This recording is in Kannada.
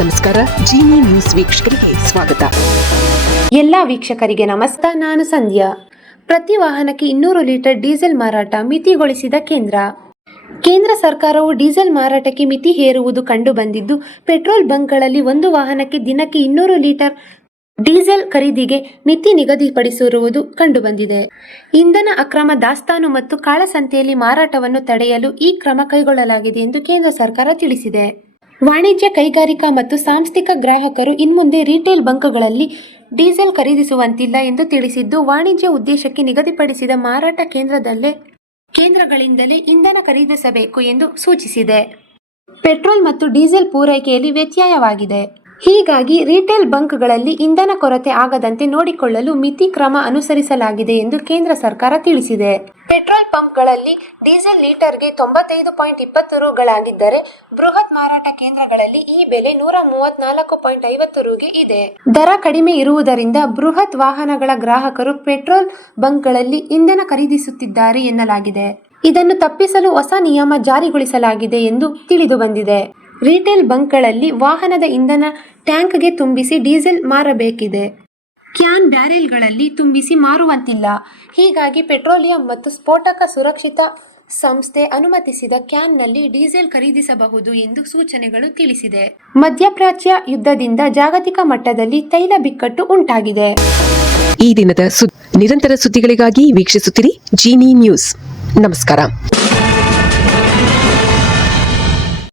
ನಮಸ್ಕಾರ. ಜೀನಿ ನ್ಯೂಸ್ ವೀಕ್ಷಕರಿಗೆ ಸ್ವಾಗತ. ಎಲ್ಲ ವೀಕ್ಷಕರಿಗೆ ನಮಸ್ಕಾರ. ನಾನು ಸಂಧ್ಯಾ. ಪ್ರತಿ ವಾಹನಕ್ಕೆ 200 ಲೀಟರ್ ಡೀಸೆಲ್ ಮಾರಾಟ ಮಿತಿಗೊಳಿಸಿದ ಕೇಂದ್ರ ಸರ್ಕಾರವು ಡೀಸೆಲ್ ಮಾರಾಟಕ್ಕೆ ಮಿತಿ ಹೇರುವುದು ಕಂಡುಬಂದಿದ್ದು, ಪೆಟ್ರೋಲ್ ಬಂಕ್ಗಳಲ್ಲಿ ಒಂದು ವಾಹನಕ್ಕೆ ದಿನಕ್ಕೆ 200 ಲೀಟರ್ ಡೀಸೆಲ್ ಖರೀದಿಗೆ ಮಿತಿ ನಿಗದಿಪಡಿಸಿರುವುದು ಕಂಡುಬಂದಿದೆ. ಇಂಧನ ಅಕ್ರಮ ದಾಸ್ತಾನು ಮತ್ತು ಕಾಳಸಂತೆಯಲ್ಲಿ ಮಾರಾಟವನ್ನು ತಡೆಯಲು ಈ ಕ್ರಮ ಕೈಗೊಳ್ಳಲಾಗಿದೆ ಎಂದು ಕೇಂದ್ರ ಸರ್ಕಾರ ತಿಳಿಸಿದೆ. ವಾಣಿಜ್ಯ, ಕೈಗಾರಿಕಾ ಮತ್ತು ಸಾಂಸ್ಥಿಕ ಗ್ರಾಹಕರು ಇನ್ಮುಂದೆ ರಿಟೇಲ್ ಬಂಕ್ಗಳಲ್ಲಿ ಡೀಸೆಲ್ ಖರೀದಿಸುವಂತಿಲ್ಲ ಎಂದು ತಿಳಿಸಿದ್ದು, ವಾಣಿಜ್ಯ ಉದ್ದೇಶಕ್ಕೆ ನಿಗದಿಪಡಿಸಿದ ಮಾರಾಟ ಕೇಂದ್ರಗಳಿಂದಲೇ ಇಂಧನ ಖರೀದಿಸಬೇಕು ಎಂದು ಸೂಚಿಸಿದೆ. ಪೆಟ್ರೋಲ್ ಮತ್ತು ಡೀಸೆಲ್ ಪೂರೈಕೆಯಲ್ಲಿ ವ್ಯತ್ಯಯವಾಗಿದೆ. ಹೀಗಾಗಿ ರಿಟೇಲ್ ಬಂಕ್ಗಳಲ್ಲಿ ಇಂಧನ ಕೊರತೆ ಆಗದಂತೆ ನೋಡಿಕೊಳ್ಳಲು ಮಿತಿ ಕ್ರಮ ಅನುಸರಿಸಲಾಗಿದೆ ಎಂದು ಕೇಂದ್ರ ಸರ್ಕಾರ ತಿಳಿಸಿದೆ. ಪೆಟ್ರೋಲ್ ಪಂಪ್ಗಳಲ್ಲಿ ಡೀಸೆಲ್ ಲೀಟರ್ಗೆ 95.20 ರುಗಳಾಗಿದ್ದರೆ, ಬೃಹತ್ ಮಾರಾಟ ಕೇಂದ್ರಗಳಲ್ಲಿ ಈ ಬೆಲೆ 134.50 ರುಗೆ ಇದೆ. ದರ ಕಡಿಮೆ ಇರುವುದರಿಂದ ಬೃಹತ್ ವಾಹನಗಳ ಗ್ರಾಹಕರು ಪೆಟ್ರೋಲ್ ಬಂಕ್ಗಳಲ್ಲಿ ಇಂಧನ ಖರೀದಿಸುತ್ತಿದ್ದಾರೆ ಎನ್ನಲಾಗಿದೆ. ಇದನ್ನು ತಪ್ಪಿಸಲು ಹೊಸ ನಿಯಮ ಜಾರಿಗೊಳಿಸಲಾಗಿದೆ ಎಂದು ತಿಳಿದುಬಂದಿದೆ. ರಿಟೇಲ್ ಬಂಕ್ಗಳಲ್ಲಿ ವಾಹನದ ಇಂಧನ ಟ್ಯಾಂಕ್ಗೆ ತುಂಬಿಸಿ ಡೀಸೆಲ್ ಮಾರಬೇಕಿದೆ. ಕ್ಯಾನ್ ಬ್ಯಾರೆಲ್ಗಳಲ್ಲಿ ತುಂಬಿಸಿ ಮಾರುವಂತಿಲ್ಲ. ಹೀಗಾಗಿ ಪೆಟ್ರೋಲಿಯಂ ಮತ್ತು ಸ್ಫೋಟಕ ಸುರಕ್ಷಿತ ಸಂಸ್ಥೆ ಅನುಮತಿಸಿದ ಕ್ಯಾನ್ನಲ್ಲಿ ಡೀಸೆಲ್ ಖರೀದಿಸಬಹುದು ಎಂದು ಸೂಚನೆಗಳು ತಿಳಿಸಿದೆ. ಮಧ್ಯಪ್ರಾಚ್ಯ ಯುದ್ಧದಿಂದ ಜಾಗತಿಕ ಮಟ್ಟದಲ್ಲಿ ತೈಲ ಬಿಕ್ಕಟ್ಟು ಉಂಟಾಗಿದೆ. ಈ ದಿನದ ನಿರಂತರ ಸುದ್ದಿಗಳಿಗಾಗಿ ವೀಕ್ಷಿಸುತ್ತಿರಿ ಜೀನಿ ನ್ಯೂಸ್. ನಮಸ್ಕಾರ.